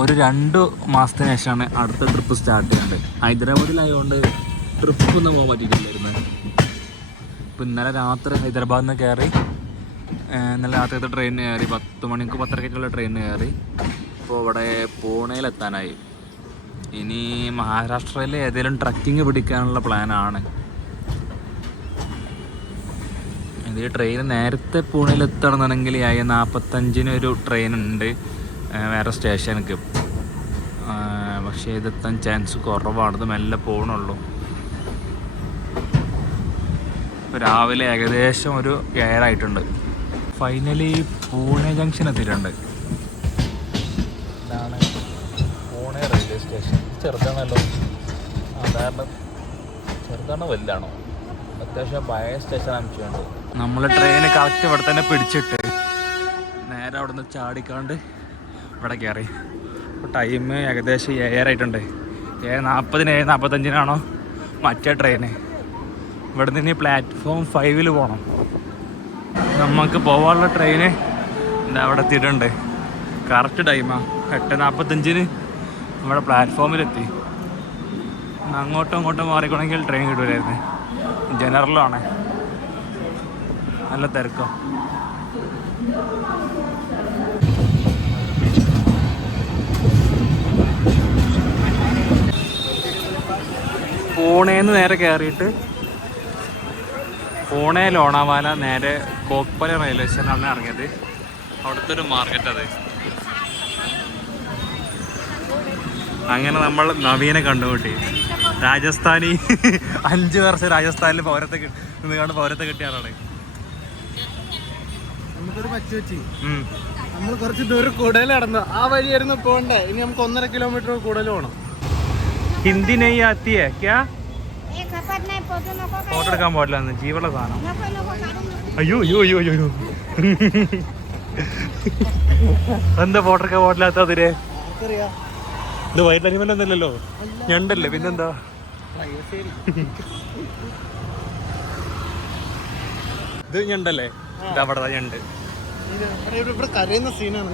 ഒരു 2 മാസത്തിന് ശേഷമാണ് അടുത്ത ട്രിപ്പ് സ്റ്റാർട്ട് ചെയ്യുന്നത്. ഹൈദരാബാദിലായതുകൊണ്ട് ട്രിപ്പൊന്നും പോകാൻ പറ്റിയിട്ടില്ലായിരുന്നു. ഇപ്പോൾ ഇന്നലെ രാത്രി ഹൈദരാബാദിൽ നിന്ന് കയറി, ഇന്നലെ രാത്രിയത്തെ ട്രെയിനിന് കയറി, 10 മണിക്ക് 10:30ക്കുള്ള ട്രെയിനിന് കയറി. ഇപ്പോൾ ഇവിടെ പൂനെയിലെത്താനായി. ഇനി മഹാരാഷ്ട്രയിൽ ഏതെങ്കിലും ട്രക്കിങ് പിടിക്കാനുള്ള പ്ലാനാണ്. ഇത് ട്രെയിൻ നേരത്തെ പൂനെയിലെത്തണമെന്നുണ്ടെങ്കിൽ 45-ന് ഒരു ട്രെയിൻ ഉണ്ട് വേറെ സ്റ്റേഷനിലേക്ക്. പക്ഷേ ഇതെത്താൻ ചാൻസ് കുറവാണ്. ഇത് മെല്ലെ പോകണുള്ളൂ. ഇപ്പോൾ രാവിലെ ഏകദേശം ഒരു 7 ആയിട്ടുണ്ട്. ഫൈനലി പൂനെ ജംഗ്ഷൻ എത്തിയിട്ടുണ്ട്. ഇതാണ് പൂനെ റെയിൽവേ സ്റ്റേഷൻ. ചെറുതാണല്ലോ, സാധാരണ ചെറുതാണോ വലുതാണോ? അത്യാവശ്യം പഴയ സ്റ്റേഷൻ അമിച്ചുണ്ട്. നമ്മൾ ട്രെയിന് കറക്റ്റ് ഇവിടെ തന്നെ പിടിച്ചിട്ട് നേരെ അവിടെ നിന്ന് ചാടിക്കാണ്ട് ഇവിടെ കയറി. ഇപ്പോൾ ടൈം ഏകദേശം 7 ആയിട്ടുണ്ട്. 7:40 7:45 മറ്റേ ട്രെയിന്. ഇവിടെ നിന്ന് പ്ലാറ്റ്ഫോം 5 പോകണം. നമുക്ക് പോകാനുള്ള ട്രെയിന് എന്താ അവിടെ എത്തിയിട്ടുണ്ട്. കറക്റ്റ് ടൈമാണ്. 8:45 ഇവിടെ പ്ലാറ്റ്ഫോമിലെത്തി. അങ്ങോട്ടും ഇങ്ങോട്ടും മാറിക്കണമെങ്കിൽ ട്രെയിൻ കിട്ടുമായിരുന്നു. ജനറലാണ്, നല്ല തിരക്കോ. പൂണെന്ന് നേരെ കയറിയിട്ട് പൂനെ ലോണാവാല നേരെ കോക്പല റെയിൽവേ സ്റ്റേഷനിലാണ് ഇറങ്ങിയത്. അവിടുത്തെ ഒരു മാർക്കറ്റ് അത്. അങ്ങനെ നമ്മൾ നവീനെ കണ്ടുമുട്ടി. രാജസ്ഥാനി 5 വർഷം രാജസ്ഥാനിൽ പൗരത്തെ കിട്ടിയാറാണ്. നമുക്കൊരു പച്ചുവെച്ചി നമ്മൾ കുറച്ച് ദൂരം കൂടുതൽ നടന്നു. ആ വഴിയായിരുന്നു പോകണ്ടേ. ഇനി നമുക്ക് 1.5 കിലോമീറ്റർ കൂടുതൽ പോകണം. ഹിന്ദി നെയ് ആത്തി ഹൈ ക്യാ? ഫോട്ടോ എടുക്കാൻ പാടില്ല, ജീവുള്ള സാധനം. അയ്യോ അയ്യോ അയ്യോ അയ്യോ എന്താ ഫോട്ടോ എടുക്കാൻ പാടില്ലാത്തതിരെ? ഇത് വൈറ്റ് അനിമൽ ഒന്നല്ലല്ലോ, ഞണ്ടല്ലേ, പിന്നെന്താ? ഇത് ഞണ്ടല്ലേ? ഇതാ അവിടെ ഞണ്ട്. ഇവിടെ കരയുന്ന സീനാണ്.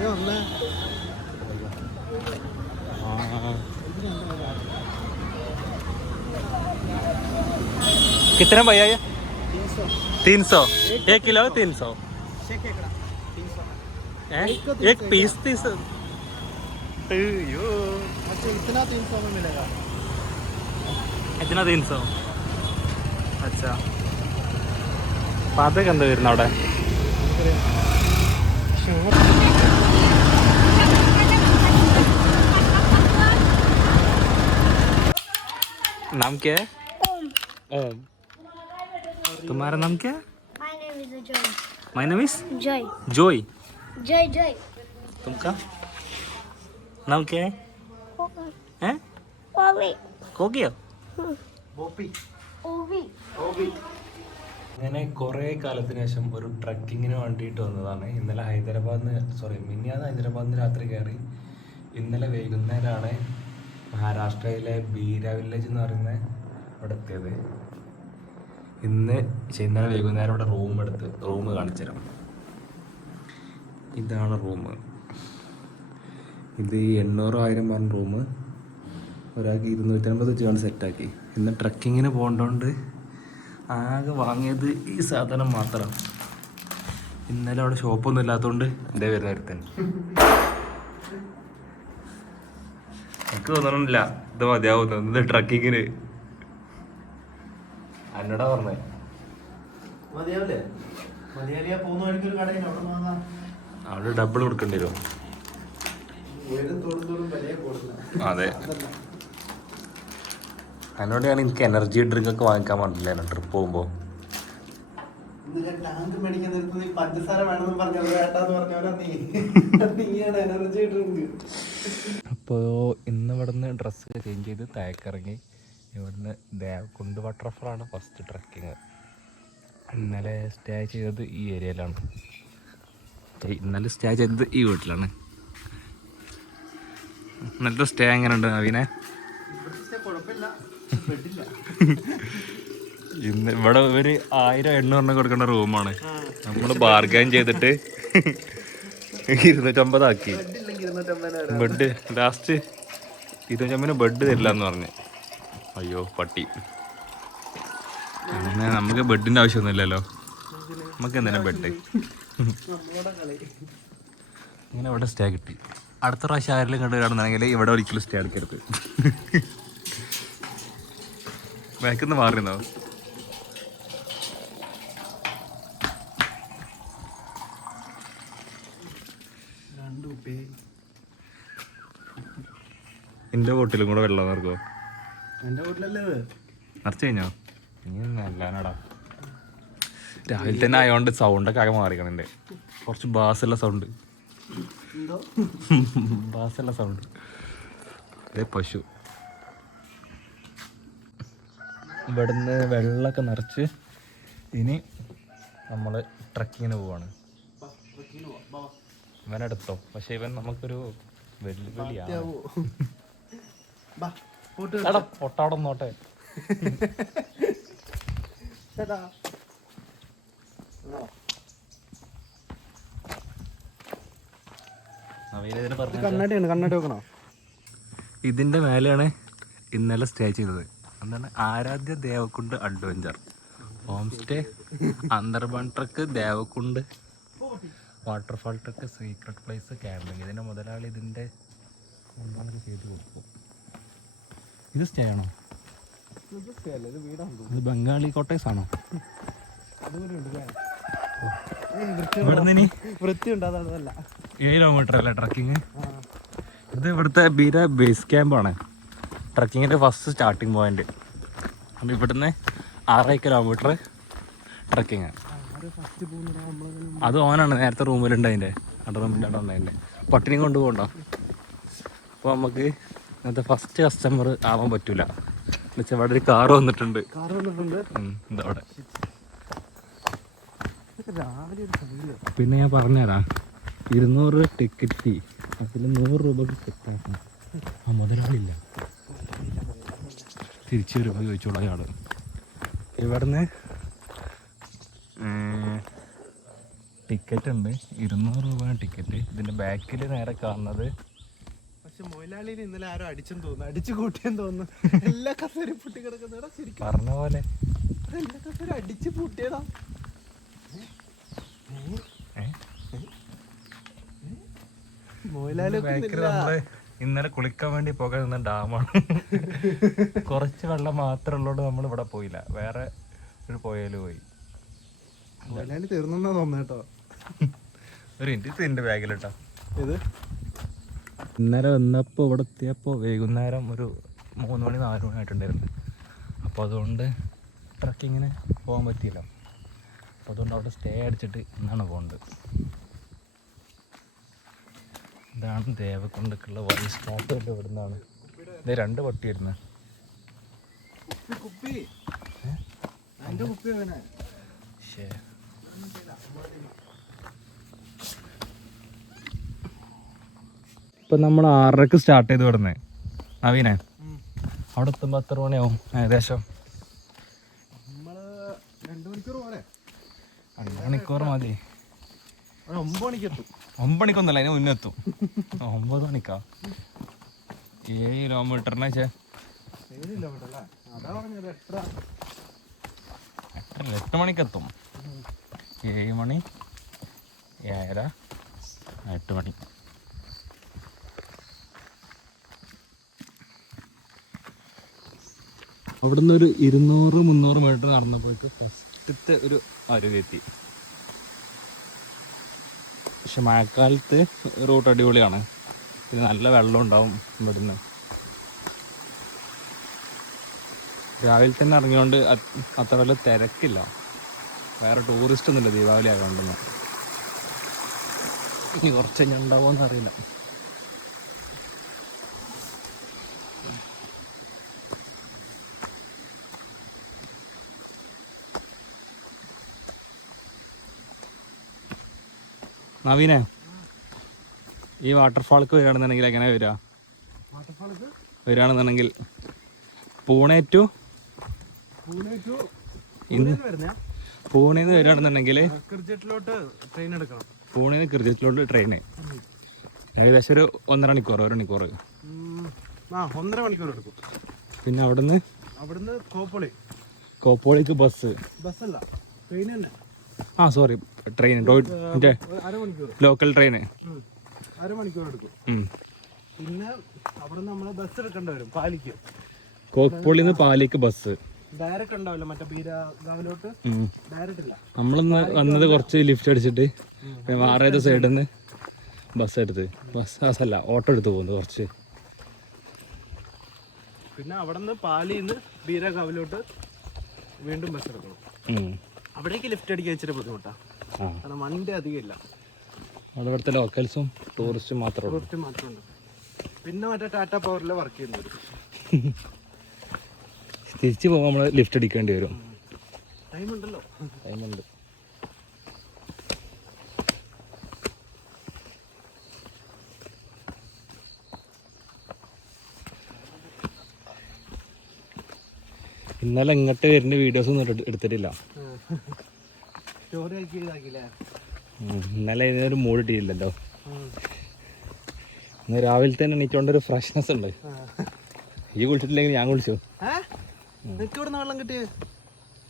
कितने भैया ये? 300 1 किलो 300 एक पीस 300. इतना 300 में मिलेगा. इतना 300. अच्छा, പാത്തൊക്കെ എന്താ വരുന്നത് അവിടെ? नाम क्या है? ओम. तुम्हारा नाम क्या है? My name is Joy. My name is Joy. Joy. Joy. तुमका नाम क्या है? हैं? Ovi. कोकियो? ബോപ്പി. Ovi. അങ്ങനെ കുറേ കാലത്തിന് ശേഷം ഒരു ട്രക്കിങ്ങിന് വേണ്ടിയിട്ട് വന്നതാണ്. ഇന്നലെ മിനിഞ്ഞാന്ന് ഹൈദരാബാദിൽ രാത്രി കയറി. ഇന്നലെ വൈകുന്നേരമാണ് മഹാരാഷ്ട്രയിലെ ബീര വില്ലേജ് എന്ന് പറയുന്ന അവിടെ എത്തിയത്. ഇന്നലെ വൈകുന്നേരം ഇവിടെ റൂം കാണിച്ചു തരാം. ഇതാണ് റൂം. ഇത് 800-1000 പറഞ്ഞ റൂം. ഒരാൾക്ക് 250 വെച്ചാണ് സെറ്റാക്കി. ഇന്ന് ട്രക്കിങ്ങിന് പോകേണ്ടതുകൊണ്ട് ആകെ വാങ്ങിയത് ഈ സാധനം മാത്രം. ഇന്നലെ അവിടെ ഷോപ്പൊന്നും ഇല്ലാത്തതുകൊണ്ട് ഇതേ വരുന്ന ഒരുത്തൻ. എനിക്ക് തോന്നണില്ല ഇത് മതിയാവുന്നു. ഇത് ട്രക്കിങ്ങിന് എന്നോടാ പറഞ്ഞേ. അവിടെ ഡബിൾ കൊടുക്കേണ്ടി വരും. അതെ, അതിനോട് ഞാൻ എനിക്ക് എനർജി ഡ്രിങ്ക് ഒക്കെ വാങ്ങിക്കാൻ പാടില്ല ട്രിപ്പ് പോകുമ്പോൾ. അപ്പോൾ ഇന്ന് ഇവിടുന്ന് ഡ്രസ്സ് ചേഞ്ച് ചെയ്ത് താഴേക്കിറങ്ങി. ഇവിടുന്ന് ദേവകുണ്ട് വാട്ടർഫാളാണ് ഫസ്റ്റ് ട്രക്കിങ്. ഇന്നലെ സ്റ്റേ ചെയ്തത് ഈ ഏരിയയിലാണ്. ഇന്നലെ സ്റ്റേ ചെയ്തത് ഈ വീട്ടിലാണ്. ഇന്നലത്തെ സ്റ്റേ എങ്ങനെയുണ്ട് നവീനെ? ഇന്ന് ഇവിടെ ഒരു 1000-800 കൊടുക്കേണ്ട റൂമാണ്. നമ്മൾ ബാർഗൈൻ ചെയ്തിട്ട് 250 ആക്കി. ബെഡ് ലാസ്റ്റ് 25 ബെഡ് തരില്ല എന്ന് പറഞ്ഞു. അയ്യോ പട്ടി. അങ്ങനെ നമുക്ക് ബെഡിൻ്റെ ആവശ്യമൊന്നുമില്ലല്ലോ, നമുക്ക് എന്തിനാ ബെഡ്. ഇങ്ങനെ ഇവിടെ സ്റ്റേ കിട്ടി. അടുത്ത പ്രാവശ്യം ആരെങ്കിലും കണ്ട് കാണുന്നുണ്ടെങ്കിൽ ഇവിടെ ഒരിക്കലും സ്റ്റേ എടുക്കരുത്. ബാക്കിന്ന് മാറിയിരുന്നോ? എൻ്റെ ബോട്ടിലും കൂടെ വെള്ളം നിറക്കോ? എന്റെ വീട്ടിലല്ലേ നിറച്ച് കഴിഞ്ഞോ? ഇനി നല്ലാനാടാ. രാവിലെ തന്നെ ആയതുകൊണ്ട് സൗണ്ടൊക്കെ ആകെ മാറിക്കണേ. കുറച്ച് ബാസുള്ള സൗണ്ട്, ബാസുള്ള സൗണ്ട്. അതേ പശു. ഇവിടുന്ന് വെള്ളമൊക്കെ നിറച്ച് ഇനി നമ്മൾ ട്രക്കിങ്ങിന് പോവാണ്. ഇവനെടുത്തോ, പക്ഷെ ഇവൻ നമുക്കൊരു വെല്ലുവിളിയാണ്. പൊട്ടാവിടെ നോട്ടെ. കണ്ണാടി വെക്കണോ? ഇതിന്റെ മേലെയാണ് ഇന്നലെ സ്റ്റേ ചെയ്തത്. എന്താണ്? Aradhya Devakkund adventure home stay, Antarban trek, Devakkund waterfall trek, secret place, camping. ഇതിന്റെ മുതലാളി ഇതിന്റെ ഒന്നാമത് ചെയ്ത് കൊടുക്കും. ഇത് സ്റ്റേ ആണോ? ഇത് ബംഗാളി കോട്ടേഴ്സ് ആണോ? വൃത്തിയുണ്ട്, അതല്ല 7 കിലോമീറ്റർ അല്ലേ ട്രക്കിങ്? ഇത് ഇവിടുത്തെ ബീര ബേസ് ക്യാമ്പാണ്, ട്രക്കിങ്ങിൻ്റെ ഫസ്റ്റ് സ്റ്റാർട്ടിങ് പോയിന്റ്. അപ്പം ഇവിടുന്ന് 6 കിലോമീറ്റർ ട്രക്കിങ്. അത് ഓനാണ് നേരത്തെ റൂമിലുണ്ടതിൻ്റെ, റൂമിൻ്റെ അവിടെ ഉണ്ടായതിൻ്റെ. പട്ടിണി കൊണ്ടുപോകണ്ടോ? അപ്പോൾ നമുക്ക് ഇന്നത്തെ ഫസ്റ്റ് കസ്റ്റമർ ആവാൻ പറ്റൂല. എന്നുവെച്ചാൽ ഇവിടെ ഒരു കാറ് വന്നിട്ടുണ്ട്. ഇതവിടെ പിന്നെ ഞാൻ പറഞ്ഞുതരാം. 200 ടിക്കറ്റ് ഫീ, അതിൽ 100 രൂപക്ക് സെറ്റാക്കണം. ആ മുതലാളില്ല, തിരിച്ചു വരുമ്പോൾ ചോദിച്ചോളൂ അയാൾ. ഇവിടുന്ന് ടിക്കറ്റ് ഉണ്ട്, 200 രൂപയാണ് ടിക്കറ്റ്. ഇതിൻ്റെ ബാക്കിൽ നേരെ കാണുന്നത്. പക്ഷെ മൊയിലാളിയിൽ ഇന്നലെ ആരോ അടിച്ചെന്ന് തോന്നുന്നു, അടിച്ചു കൂട്ടിയെന്ന് തോന്നുന്നു. എല്ലാ കസേരയും പൊട്ടി കിടക്കുന്നതാ. ശരിക്കും പറഞ്ഞ പോലെ എല്ലാ കസേര അടിച്ച് പൂട്ടിയതാ. ഇന്നലെ കുളിക്കാൻ വേണ്ടി പോകാൻ നിന്ന ഡാമാണ്. കുറച്ച് വെള്ളം മാത്രമേ ഉള്ളൂ. നമ്മൾ ഇവിടെ പോയില്ല, വേറെ ഒരു പോയാലും പോയി. മൊയിലാളി തീർന്നെന്നാ തോന്നേട്ടോ. ഒരു മിനിറ്റ്, ഇതിൻ്റെ ബാഗിലിട്ടോ. ഇത് ഇന്നലെ വന്നപ്പോൾ ഇവിടെ എത്തിയപ്പോൾ വൈകുന്നേരം ഒരു 3 മണി 4 മണി ആയിട്ടുണ്ടായിരുന്നു. അപ്പോൾ അതുകൊണ്ട് ട്രക്കിങ്ങിന് പോകാൻ പറ്റിയില്ല. അപ്പോൾ അതുകൊണ്ട് അവിടെ സ്റ്റേ അടിച്ചിട്ട് ഇന്നാണ് പോകുന്നത്. ഇതാണ് ദേവക്കൊണ്ടൊക്കെയുള്ള വഴി. സ്റ്റാർട്ട് ഇവിടെ നിന്നാണ്. ഇത് 2 പട്ടി വരുന്നത്. ഇപ്പം നമ്മൾ 6:30 സ്റ്റാർട്ട് ചെയ്ത് വിടുന്നത്. നവീനെ അവിടെ എത്തുമ്പോൾ എത്ര മണിയാവും ഏകദേശം? 2 മണിക്കൂർ മതി. 9 മണിക്ക് എത്തും. 9 മണിക്കൊന്നല്ല, അതിന് മുന്നേ എത്തും. 9 മണിക്കാ? 7 കിലോമീറ്ററിനെ 7 കിലോമീറ്റർ അല്ലേ? അതാ പറഞ്ഞത് 8 മണിക്കെത്തും. 7 മണി 7:30 8 മണി. അവിടുന്ന് ഒരു 200-300 മീറ്റർ നടന്നപ്പോഴേക്ക് ഫസ്റ്റത്തെ ഒരു അരുവെത്തി. പക്ഷെ മഴക്കാലത്ത് റൂട്ട് അടിപൊളിയാണ്. പിന്നെ നല്ല വെള്ളം ഉണ്ടാവും ഇവിടുന്ന്. രാവിലെ തന്നെ ഇറങ്ങിയോണ്ട് അത്ര വലിയ തിരക്കില്ല. വേറെ ടൂറിസ്റ്റ് ഒന്നുമില്ല ദീപാവലി ആയതുകൊണ്ടൊന്നും. ഇനി കുറച്ച് കഴിഞ്ഞാൽ ഉണ്ടാവുമെന്ന് അറിയില്ല. നവീനെ, ഈ വാട്ടർഫാൾക്ക് വരികയാണെന്നുണ്ടെങ്കിൽ എങ്ങനെ വരിക? വരികയാണെന്നുണ്ടെങ്കിൽ പൂനെ ടു പൂനെന്ന് വരികയാണെന്നുണ്ടെങ്കിൽ ക്രിക്കറ്റിലോട്ട് ട്രെയിൻ എടുക്കണം. പൂനെന്ന് ക്രിക്കറ്റിലോട്ട് ട്രെയിന്. ഏകദേശം ഒരു 1.5 മണിക്കൂർ 1 മണിക്കൂർ. 1.5 മണിക്കൂർ എടുക്കും. പിന്നെ അവിടുന്ന് കോപ്പോളിക്ക് ബസ്സല്ല, ട്രെയിൻ തന്നെ. സോറി, ട്രെയിൻ, അരമണിക്കൂർ ലോക്കൽ ട്രെയിന്. അരമണിക്കൂർ എടുക്കും. പിന്നെ അവിടുന്ന് നമ്മൾ ബസ് എടുക്കേണ്ടി വരും പാലിക്ക്. കോപ്പോളിന്ന് പാലിക്ക് ബസ് ഡയറക്റ്റ് ഉണ്ടാവില്ല, മറ്റേ ബീരാഗാവിലോട്ട് ഡയറക്റ്റ് ഇല്ല. നമ്മളൊന്ന് വന്നത് കുറച്ച് ലിഫ്റ്റ് അടിച്ചിട്ട് വേറെ സൈഡിൽ നിന്ന് ബസ്സല്ല ഓട്ടോ എടുത്ത് പോകുന്നത് കുറച്ച്. പിന്നെ അവിടെ നിന്ന് പാലിന്ന് ബീരാഗാവിലോട്ട് വീണ്ടും ബസ് എടുക്കണം. അവിടേക്ക് ലിഫ്റ്റ് അടിക്കാൻ ഇച്ചിരി ബുദ്ധിമുട്ടാണ്, കാരണം വണ്ടി അധികം ഇല്ല. അവിടുത്തെ ലോക്കൽസും ടൂറിസ്റ്റും മാത്രമേ ഉണ്ട്. പിന്നെ മറ്റേ ടാറ്റ പവറിൽ വർക്ക് ചെയ്യുന്നത്. തിരിച്ചു പോകുമ്പോൾ നമ്മൾ ലിഫ്റ്റ് അടിക്കേണ്ടി വരും. ടൈമുണ്ട്. ഇന്നലെ ഇങ്ങോട്ട് വരുന്ന വീഡിയോസ് ഒന്നും എടുത്തിട്ടില്ല. ഇന്നലെ ഇതിനൊരു മൂഡ് ഇട്ടില്ലല്ലോ. ഇന്ന് രാവിലെ തന്നെ എണീറ്റോണ്ടൊരു ഫ്രഷ്നെസ് ഉണ്ട്. ഈ കുളിച്ചിട്ടില്ലെങ്കിൽ ഞാൻ കുളിച്ചു. വെള്ളം കിട്ടിയ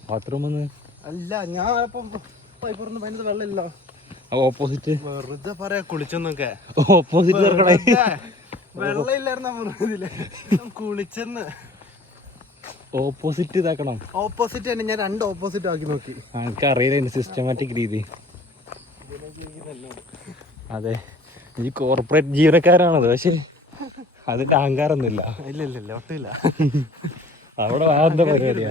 ബാത്റൂമിന്ന് അല്ല, ഞാൻ വെള്ളമില്ല. ഓപ്പോസിറ്റ് വെറുതെ പറയാ കുളിച്ചെന്നൊക്കെ. ഓപ്പോസിറ്റ് വെള്ളം ഇല്ലായിരുന്നു കുളിച്ചെന്ന്. ഓപ്പോസിറ്റ് ഇതാക്കണം. ഓപ്പോസിറ്റ് തന്നെ ഞാൻ 2 ഓപ്പോസിറ്റ് ആക്കി നോക്കി. എനിക്ക് അറിയില്ല സിസ്റ്റമാറ്റിക് രീതി. അതെ, ഈ കോർപ്പറേറ്റ് ജീവനക്കാരാണത്, പക്ഷെ അതിന്റെ അഹങ്കാരമൊന്നുമില്ല. ഇല്ല ഒട്ടില്ല. അവിടെ എന്താ പരിപാടിയാ.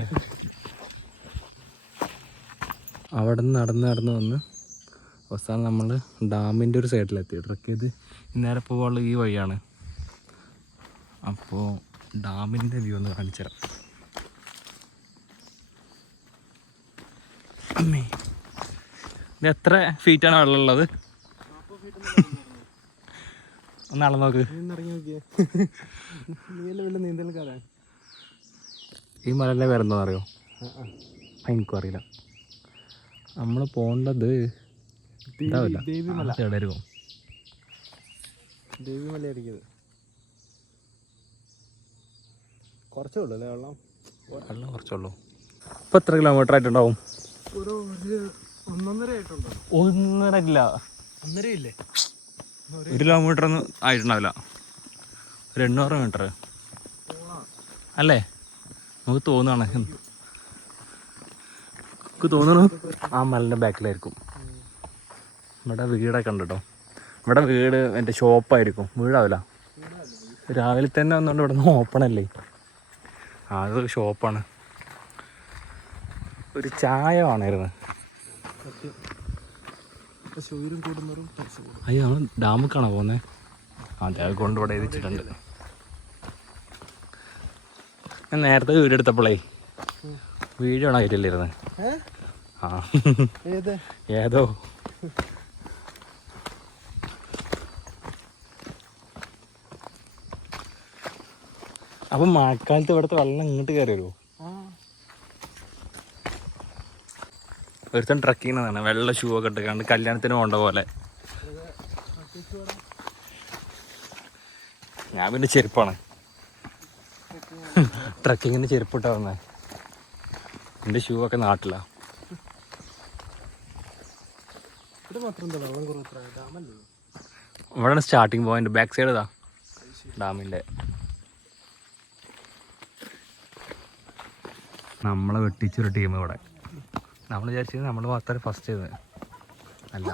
അവിടെ നിന്ന് നടന്ന് വന്ന് അവസാനം നമ്മൾ ഡാമിൻ്റെ ഒരു സൈഡിലെത്തി. ട്രക്ക് ചെയ്ത് നേരെ പോകാനുള്ള ഈ വഴിയാണ്. അപ്പോൾ ഡാമിൻ്റെ വ്യൂ ഒന്ന് കാണിച്ചു തരാം. ഇത് എത്ര ഫീറ്റാണ് വെള്ളം ഉള്ളത്? ഒന്ന് അളന്ന് നോക്ക്. ഈ മലൻ്റെ പേരെന്താ അറിയോ? എനിക്കും അറിയില്ല. നമ്മൾ പോകേണ്ടത് ചേടായിരിക്കും. കുറച്ചേ ഉള്ളൂ അല്ലേ വെള്ളം കുറച്ചുള്ളൂ. ഇപ്പം എത്ര കിലോമീറ്റർ ആയിട്ടുണ്ടാവും? 1.5 ആയിട്ടുണ്ടോ? 1.5 ഇല്ല, 1.5 ഇല്ലേ? 1 കിലോമീറ്റർ ഒന്നും ആയിട്ടുണ്ടാവില്ല. ഒരു 800 മീറ്റർ അല്ലേ? നമുക്ക് തോന്നുന്നു ആ മലിൻ്റെ ബാക്കിലായിരിക്കും. ഇവിടെ വീടൊക്കെ ഉണ്ട് കേട്ടോ. ഇവിടെ വീട് എൻ്റെ ഷോപ്പായിരിക്കും, വീടാവില്ല. രാവിലെ തന്നെ വന്നുകൊണ്ട് ഇവിടെ നിന്ന് ഓപ്പൺ അല്ലേ, അത് ഷോപ്പാണ്. ഒരു ചായ വേണമായിരുന്നു. അയ്യോ, നമ്മൾ ഡാമിക്കാണോ പോകുന്നത്? അതെ, അത് കൊണ്ട് ഇവിടെ എഴുതിച്ചിട്ടുണ്ട്. ഞാൻ നേരത്തെ വീഡിയോ എടുത്തപ്പോളേ വീഡിയോ ആണ് ആയിട്ടില്ലായിരുന്നു. ഏതോ അപ്പം മഴക്കാലത്ത് ഇവിടുത്തെ വെള്ളം ഇങ്ങോട്ട് കയറി വരുമോ? ഒരുത്തൻ ട്രക്കിങ്ങിനാണ് വെള്ള ഷൂ ഒക്കെ ഇട്ട് കല്യാണത്തിന് പോകേണ്ട പോലെ. ഞാൻ പിന്നെ ചെരുപ്പാണ്, ട്രക്കിങ്ങിന് ചെരുപ്പിട്ടാ വന്നേ. എൻ്റെ ഷൂ ഒക്കെ നാട്ടിലാണ്. ഇവിടെ സ്റ്റാർട്ടിങ് പോയിന്റ്, ബാക്ക് സൈഡ് ഇതാ ഡാമിൻ്റെ. നമ്മളെ വെട്ടിച്ചൊരു ടീം ഇവിടെ. നമ്മൾ വിചാരിച്ചത് നമ്മൾ മാത്രമേ ഫസ്റ്റ് ചെയ്തത് അല്ല.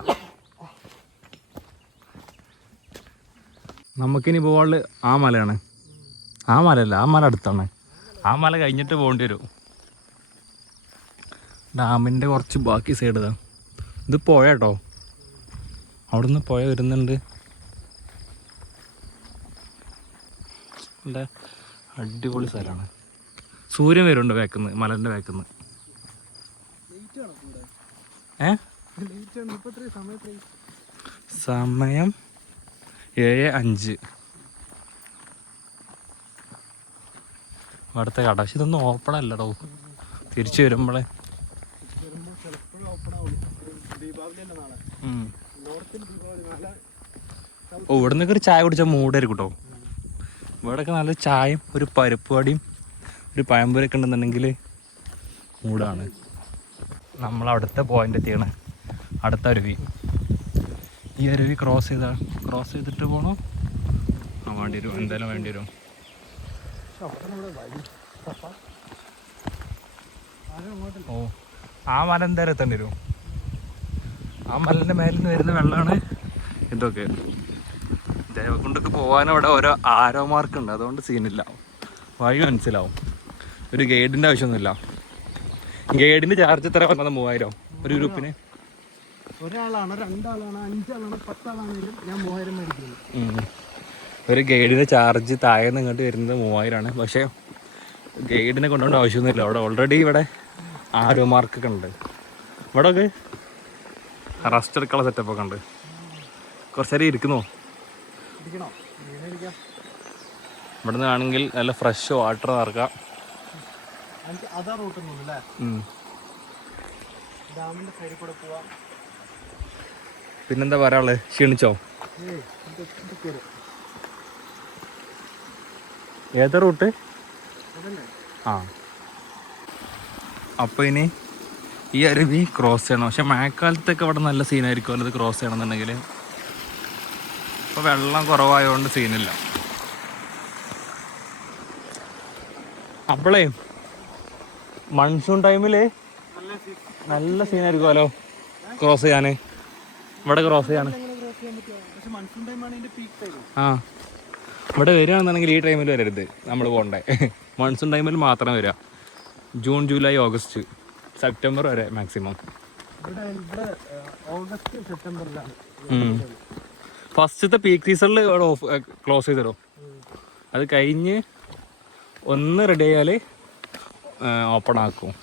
നമുക്കിനി പോകാനുള്ളത് ആ മലയാണ്. ആ മലയല്ല, ആ മല അടുത്താണ്. ആ മല കഴിഞ്ഞിട്ട് പോകേണ്ടി വരും. ഡാമിൻ്റെ കുറച്ച് ബാക്കി സൈഡ് ഇതാ. ഇത് പുഴ കേട്ടോ, അവിടുന്ന് പുഴ വരുന്നുണ്ട്. നല്ല അടിപൊളി സ്ഥലമാണ്. സൂര്യൻ വരുന്നുണ്ട് ബാക്കിന്ന്, മലൻ്റെ ബാക്കിന്ന്. സമയം 7:05. അവിടുത്തെ കട, പക്ഷെ ഇതൊന്നും ഓപ്പൺ അല്ലടോ. തിരിച്ചു വരുമ്പോഴേ ഓ ഇവിടെ നിന്നൊക്കെ ഒരു ചായ കുടിച്ചാൽ മൂടായിരിക്കും കേട്ടോ. ഇവിടെയൊക്കെ നല്ല ചായയും ഒരു പരിപ്പ് വടിയും ഒരു പഴംപൊരിയൊക്കെ ഉണ്ടെന്നുണ്ടെങ്കിൽ മൂടാണ്. നമ്മളവിടുത്തെ പോയിന്റ് എത്തിയാണ്, അടുത്ത അരുവി. ഈ അരുവി ക്രോസ് ചെയ്തിട്ട് പോകണോ? ആ വേണ്ടി വരും, എന്തായാലും വേണ്ടി വരും. ഓ ആ മല എന്തായാലും എത്തേണ്ടി വരും. ആ മലൻ്റെ മേലിൽ നിന്ന് വരുന്ന വെള്ളമാണ് ഇതൊക്കെ. ദേവകുണ്ടൊക്കെ പോകാൻ അവിടെ ഓരോ ആരോ മാർക്ക് ഉണ്ട്, അതുകൊണ്ട് സീനില്ല, വഴി മനസ്സിലാവും. ഒരു ഗൈഡിൻ്റെ ആവശ്യമൊന്നുമില്ല. ഗൈഡിൻ്റെ ചാർജ് എത്ര പറഞ്ഞത്? 3000 ഒരു ഗ്രൂപ്പിന്. ഒരാളാണ്, 2 ആളാണ്, 5 ആളാണ്, 10 ആളാണെങ്കിലും ഞാൻ 3000 മേടിക്കുന്നു. ഒരു ഗൈഡിൻ്റെ ചാർജ് താഴേന്ന് ഇങ്ങോട്ട് വരുന്നത് 3000ആണ്. പക്ഷേ ഗൈഡിനെ കൊണ്ടുപോകേണ്ട ആവശ്യമൊന്നുമില്ല. അവിടെ ഓൾറെഡി ഇവിടെ ആരോ മാർക്കൊക്കെ ഉണ്ട്. ഇവിടെ ഒക്കെ റെസ്റ്റ് എടുക്കാനുള്ള സെറ്റപ്പൊക്കെ ഉണ്ട്. കുറച്ച് നേരം ഇരിക്കുന്നോ? ഇവിടെ നിന്ന് ആണെങ്കിൽ നല്ല ഫ്രഷ് വാട്ടർ നിറക്കാം. അതാ റൂട്ട് അല്ലേ? ഡാമിന്റെ സൈഡിൽ കൂടെ പോവാം. പിന്നെന്താ പറയാനുള്ളത്? ക്ഷീണിച്ചോ? ഏതാ റൂട്ട്? ആ അപ്പോൾ ഇനി ഈ അരുവി ക്രോസ് ചെയ്യണം. പക്ഷെ മഴക്കാലത്തൊക്കെ ഇവിടെ നല്ല സീനായിരിക്കും അത് ക്രോസ് ചെയ്യണമെന്നുണ്ടെങ്കിൽ. ഇപ്പോൾ വെള്ളം കുറവായതുകൊണ്ട് സീനില്ല. അപ്പോളേ മൺസൂൺ ടൈമിൽ നല്ല സീനായിരിക്കുമല്ലോ ക്രോസ് ചെയ്യാൻ. ഇവിടെ ക്രോസ് ചെയ്യാൻ ആ ഇവിടെ വരികയാണെന്നുണ്ടെങ്കിൽ ഈ ടൈമിൽ വരരുത്, നമ്മൾ പോകണ്ടേ. മൺസൂൺ ടൈമിൽ മാത്രം വരിക. ജൂൺ, ജൂലൈ, ഓഗസ്റ്റ്, സെപ്റ്റംബർ വരെ മാക്സിമം. ഫസ്റ്റത്തെ പീക്ക് സീസണിൽ ഇവിടെ ക്ലോസ് ചെയ്ത് തരും. അത് കഴിഞ്ഞ് ഒന്ന് റെഡി ആയാൽ ഓപ്പൺ ആക്കും.